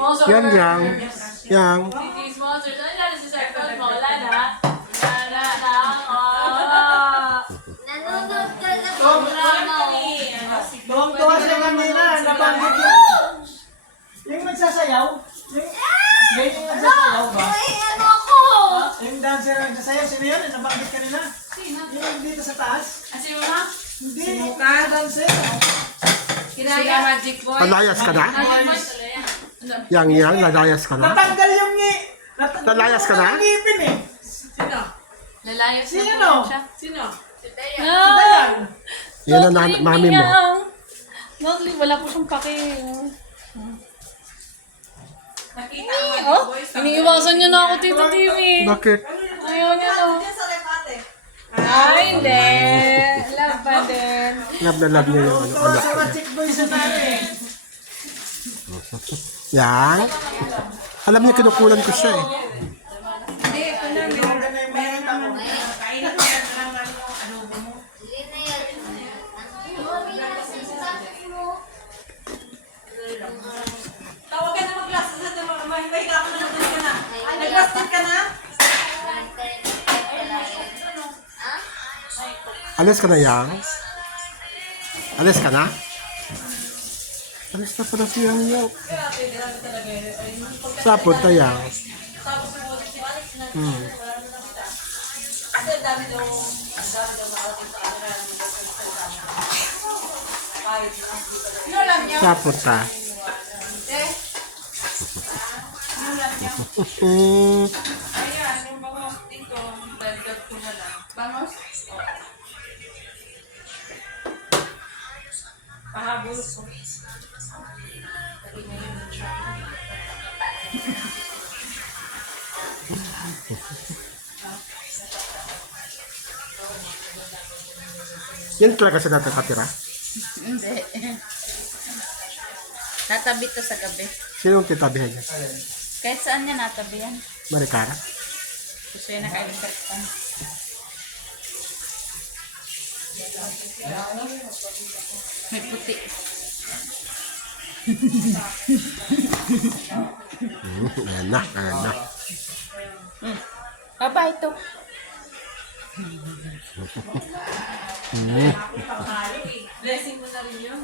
Yan, yang. Yang. Nanonood ka na programa. Tuwang-tuwa siya kanina, nabanggit yung nagsasayaw. Yung nagsasayaw ba? Ay, ano ko? Yung dancer na nagsasayaw, sino yun? Nabanggit kanina? Yung dito sa taas? Asi mo ma? Hindi, yung dancer. Sila Magic Boy. Nalayas ka na? Yang, nalayas ka na? Natanggal yung Nalayas ka na? Yung ngipin eh. Sino? Lalayas na Sino? po siya. Sino? Si Teya. Dayan. Yan ang mami mo. Nagli, wala po siyang pake. Nakita ang Magic Oh, Boy. iniiwasan niya na ako, Tito Timmy. Bakit? Ayaw niya to. Ay, hindi. Love pa din. Love na love niya yung Tuwa anak sa ko. Magic Boy sa nanay. Yang. Alam niya, kinukulan ko siya eh. Hindi, ito na. Meron naman. Kainin ko yan lang lang yung adobo mo. Hindi na yan. Mami, nasa sabi mo. Tawag ka na mag-glass. May ka na ka na. Nag-glass din ka na? Alis ka na, Yang? Alis ka na? Alis na pala si Yang Yang. Sapot na, Yang. Kasi dami daw nakarating sa kanila. Yun lang yan. Sapot ka. Ayan, yung bangos dito. Dagdag ko na lang. Bangos? Pahabol ko. Lagi na yun. Yan talaga sa dati katira. Hindi. Natabi to sa gabi. Sino ang titabihan niya? Kahit saan niya natabi yan. Marikara? Gusto niya nakailikatan. May puti. Ayan na, ayan na. Baba ito. Blessing mo na rin yun.